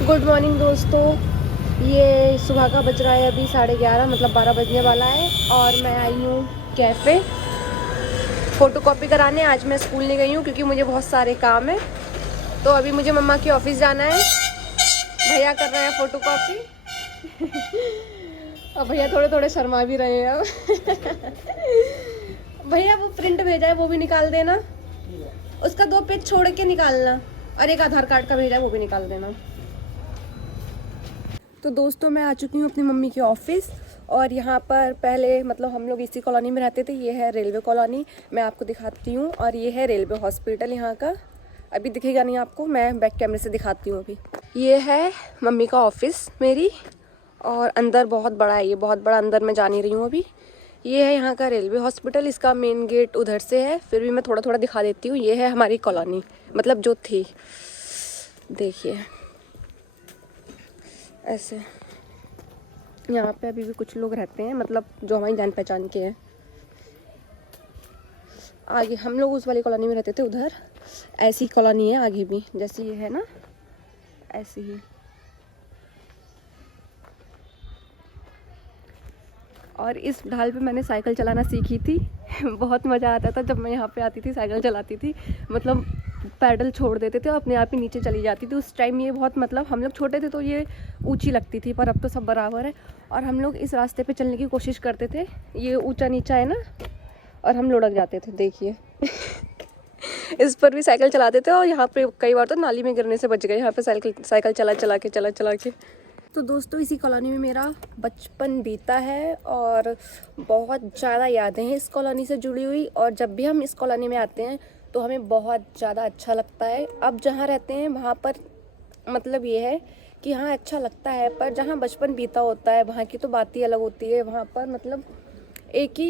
Good morning दोस्तों। ये सुबह का बज रहा है अभी 11:30, मतलब 12 बजने वाला है। और मैं आई हूँ कैफ़े फ़ोटो कॉपी कराने। आज मैं स्कूल नहीं गई हूँ क्योंकि मुझे बहुत सारे काम है। तो अभी मुझे मम्मा की ऑफिस जाना है। भैया कर रहे हैं फ़ोटो कॉपी और भैया थोड़े थोड़े शर्मा भी रहे हैं अब भैया वो प्रिंट भेजा है वो भी निकाल देना, उसका 2 पेज छोड़ के निकालना, और एक आधार कार्ड का भेजा है वो भी निकाल देना। तो दोस्तों मैं आ चुकी हूँ अपनी मम्मी के ऑफिस। और यहाँ पर पहले मतलब हम लोग इसी कॉलोनी में रहते थे। ये है रेलवे कॉलोनी, मैं आपको दिखाती हूँ। और ये है रेलवे हॉस्पिटल यहाँ का। अभी दिखेगा नहीं आपको, मैं बैक कैमरे से दिखाती हूँ अभी। ये है मम्मी का ऑफिस मेरी, और अंदर बहुत बड़ा है, ये बहुत बड़ा। अंदर मैं जा नहीं रही हूँ अभी। ये है यहाँ का रेलवे हॉस्पिटल, इसका मेन गेट उधर से है, फिर भी मैं थोड़ा थोड़ा दिखा देती हूँ। ये है हमारी कॉलोनी, मतलब जो थी, देखिए ऐसे। यहाँ पे अभी भी कुछ लोग रहते हैं, मतलब जो हमारी जान पहचान के हैं। आगे हम लोग उस वाली कॉलोनी में रहते थे, उधर ऐसी कॉलोनी है आगे भी, जैसे ये है ना, ऐसी ही। और इस ढाल पे मैंने साइकिल चलाना सीखी थी बहुत मज़ा आता था जब मैं यहाँ पे आती थी, साइकिल चलाती थी। मतलब पैडल छोड़ देते थे और अपने आप ही नीचे चली जाती थी। उस टाइम ये बहुत, मतलब हम लोग छोटे थे तो ये ऊंची लगती थी, पर अब तो सब बराबर है। और हम लोग इस रास्ते पे चलने की कोशिश करते थे, ये ऊंचा नीचा है ना, और हम लुढ़क जाते थे, देखिए इस पर भी साइकिल चलाते थे। और यहाँ पे कई बार तो नाली में गिरने से बच गए, यहाँ पे साइकिल चला के। तो दोस्तों इसी कॉलोनी में मेरा बचपन बीता है और बहुत ज़्यादा यादें हैं इस कॉलोनी से जुड़ी हुई। और जब भी हम इस कॉलोनी में आते हैं तो हमें बहुत ज़्यादा अच्छा लगता है। अब जहाँ रहते हैं वहाँ पर मतलब ये है कि हाँ अच्छा लगता है, पर जहाँ बचपन बीता होता है वहाँ की तो बात ही अलग होती है। वहाँ पर मतलब एक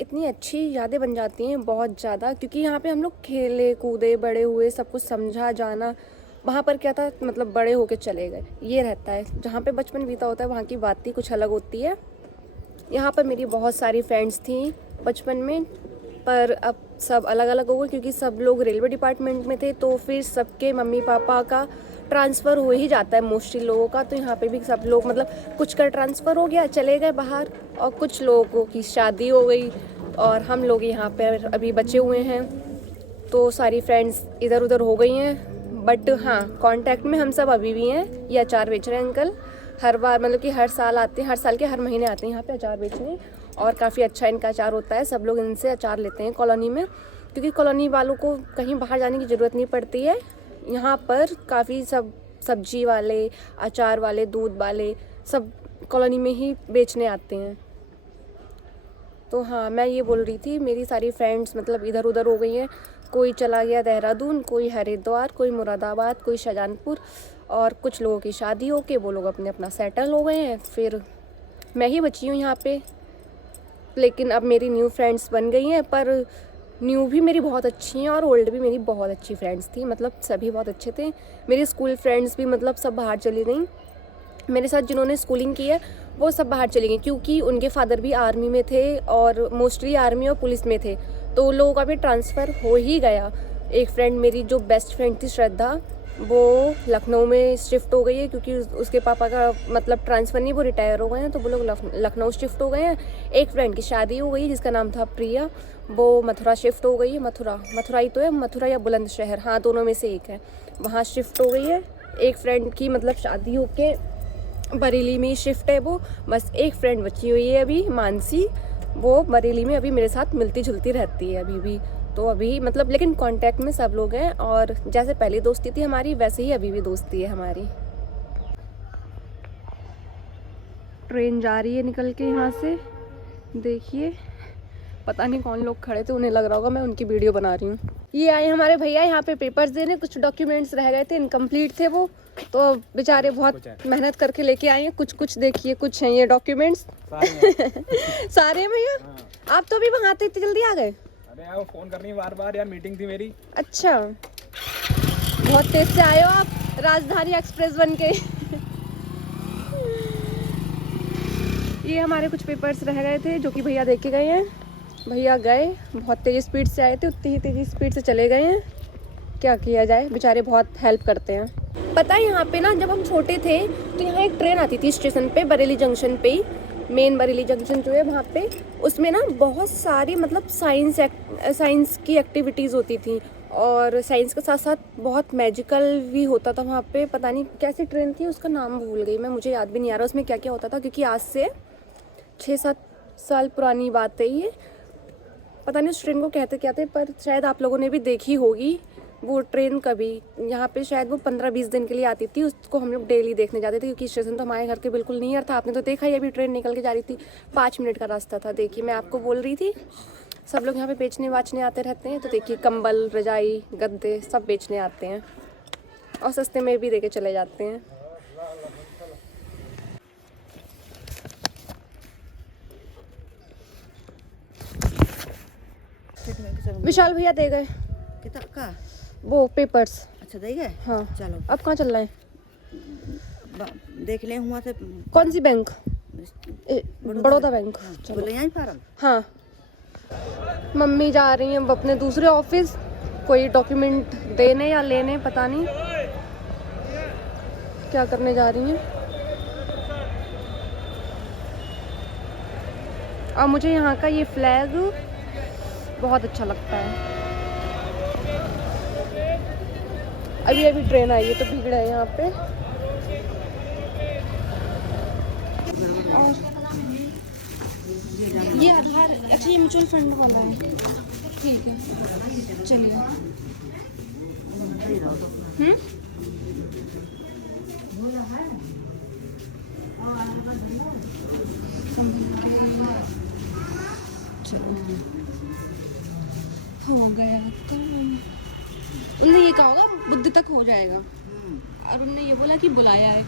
इतनी अच्छी यादें बन जाती हैं, बहुत ज़्यादा, क्योंकि यहाँ पे हम लोग खेले कूदे बड़े हुए, सब कुछ समझा जाना। वहाँ पर क्या था, मतलब बड़े होके चले गए, ये रहता है। जहाँ पे बचपन बीता होता है वहाँ की बात ही कुछ अलग होती है। यहाँ पर मेरी बहुत सारी फ्रेंड्स थी बचपन में, पर अब सब अलग अलग हो गए क्योंकि सब लोग रेलवे डिपार्टमेंट में थे। तो फिर सबके मम्मी पापा का ट्रांसफ़र हो ही जाता है मोस्टली लोगों का। तो यहाँ पे भी सब लोग, मतलब कुछ का ट्रांसफ़र हो गया, चले गए बाहर, और कुछ लोगों की शादी हो गई, और हम लोग यहाँ पे अभी बचे हुए हैं। तो सारी फ्रेंड्स इधर उधर हो गई हैं, बट हाँ कांटेक्ट में हम सब अभी भी हैं। ये अचार बेच रहे हैं अंकल, हर बार मतलब कि हर साल आते हैं, हर साल के हर महीने आते हैं यहाँ पे अचार बेचने। और काफ़ी अच्छा इनका अचार होता है, सब लोग इनसे अचार लेते हैं कॉलोनी में, क्योंकि कॉलोनी वालों को कहीं बाहर जाने की ज़रूरत नहीं पड़ती है। यहाँ पर काफ़ी सब सब्जी वाले, अचार वाले, दूध वाले सब कॉलोनी में ही बेचने आते हैं। तो हाँ मैं ये बोल रही थी, मेरी सारी फ्रेंड्स मतलब इधर उधर हो गई हैं। कोई चला गया देहरादून, कोई हरिद्वार, कोई मुरादाबाद, कोई शाहजहांपुर, और कुछ लोगों की शादी हो के वो लोग अपने अपना सेटल हो गए हैं। फिर मैं ही बची हूँ यहाँ पे। लेकिन अब मेरी न्यू फ्रेंड्स बन गई हैं, पर न्यू भी मेरी बहुत अच्छी हैं और ओल्ड भी मेरी बहुत अच्छी फ्रेंड्स थी, मतलब सभी बहुत अच्छे थे। मेरी स्कूल फ्रेंड्स भी मतलब सब बाहर चली गई। मेरे साथ जिन्होंने स्कूलिंग की है वो सब बाहर चली गई, क्योंकि उनके फादर भी आर्मी में थे, और मोस्टली आर्मी और पुलिस में थे, तो उन लोगों का भी ट्रांसफ़र हो ही गया। एक फ्रेंड मेरी जो बेस्ट फ्रेंड थी श्रद्धा, वो लखनऊ में शिफ्ट हो गई है, क्योंकि उसके पापा का मतलब ट्रांसफ़र नहीं, वो रिटायर हो गए हैं, तो वो लोग लखनऊ शिफ्ट हो गए हैं। एक फ्रेंड की शादी हो गई जिसका नाम था प्रिया, वो मथुरा शिफ्ट हो गई है। मथुरा ही तो है, मथुरा या बुलंदशहर, हाँ दोनों में से एक है, वहाँ शिफ्ट हो गई है। एक फ्रेंड की मतलब शादी होके बरेली में शिफ्ट है वो। बस एक फ्रेंड बची हुई है अभी, मानसी, वो बरेली में अभी मेरे साथ मिलती जुलती रहती है अभी भी। तो अभी मतलब लेकिन कांटेक्ट में सब लोग हैं, और जैसे पहले दोस्ती थी हमारी वैसे ही अभी भी दोस्ती है हमारी। ट्रेन जा रही है निकल के यहाँ से, देखिए। पता नहीं कौन लोग खड़े थे, उन्हें लग रहा होगा मैं उनकी वीडियो बना रही हूँ। ये आए हमारे भैया यहाँ पे पेपर्स देने, कुछ डॉक्यूमेंट्स रह गए थे, इनकम्प्लीट थे वो, तो बेचारे बहुत मेहनत करके लेके आए हैं। कुछ देखिए, कुछ हैं ये डॉक्यूमेंट्स सारे हैं भैया। आप तो अभी वहाँ इतनी जल्दी आ गए? अरे यार फोन करनी बार बार यार, मीटिंग थी मेरी। अच्छा, बहुत तेज से आए हो आप, राजधानी एक्सप्रेस बन के ये हमारे कुछ पेपर्स रह गए थे जो कि भैया देख के गए हैं। भैया गए, बहुत तेज़ी स्पीड से आए थे, उतनी ही तेज़ी स्पीड से चले गए हैं। क्या किया जाए, बेचारे बहुत हेल्प करते हैं। पता है यहाँ पे ना जब हम छोटे थे तो यहाँ एक ट्रेन आती थी स्टेशन पे, बरेली जंक्शन पे ही, मेन बरेली जंक्शन जो है वहाँ पे, उसमें ना बहुत सारी मतलब साइंस की एक्टिविटीज़ होती थी और साइंस के साथ साथ बहुत मैजिकल भी होता था वहाँ पे। पता नहीं कैसी ट्रेन थी, उसका नाम भूल गई मैं, मुझे याद भी नहीं आ रहा उसमें क्या क्या होता था, क्योंकि आज से 6-7 साल पुरानी बात है ये। पता नहीं उस ट्रेन को कहते क्या थे, पर शायद आप लोगों ने भी देखी होगी वो ट्रेन कभी। यहाँ पे शायद वो 15-20 दिन के लिए आती थी, उसको हम लोग डेली देखने जाते थे, क्योंकि स्टेशन तो हमारे घर के बिल्कुल नियर था। आपने तो देखा ही, अभी ट्रेन निकल के जा रही थी, 5 मिनट का रास्ता था। देखिए मैं आपको बोल रही थी, सब लोग यहाँ पे बेचने वाचने आते रहते हैं, तो देखिए कंबल, रजाई, गद्दे सब बेचने आते हैं और सस्ते में भी देके चले जाते हैं। विशाल भैया दे गए किताब का वो पेपर्स। अच्छा दे गए। हाँ चलो अब कहाँ चल रहे हैं? देख ले हुआ से कौन सी बैंक? बड़ौदा बैंक। चलो बोले यहीं फार्म। हाँ मम्मी जा रही हैं अब अपने दूसरे ऑफिस, कोई डॉक्यूमेंट देने या लेने, पता नहीं क्या करने जा रही हैं। और मुझे यहाँ का ये फ्लैग बहुत अच्छा लगता है। अभी अभी ट्रेन आई है तो भीड़ है यहाँ पे। और ये आधार, अच्छा ये म्यूचुअल फंड वाला है, ठीक है चलिए। हो गया काम। उनने ये कहा होगा बुद्धि तक हो जाएगा, और उनने ये बोला कि बुलाया है।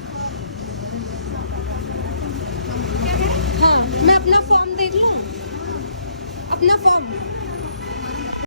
हाँ मैं अपना फॉर्म देख लूँ, अपना फॉर्म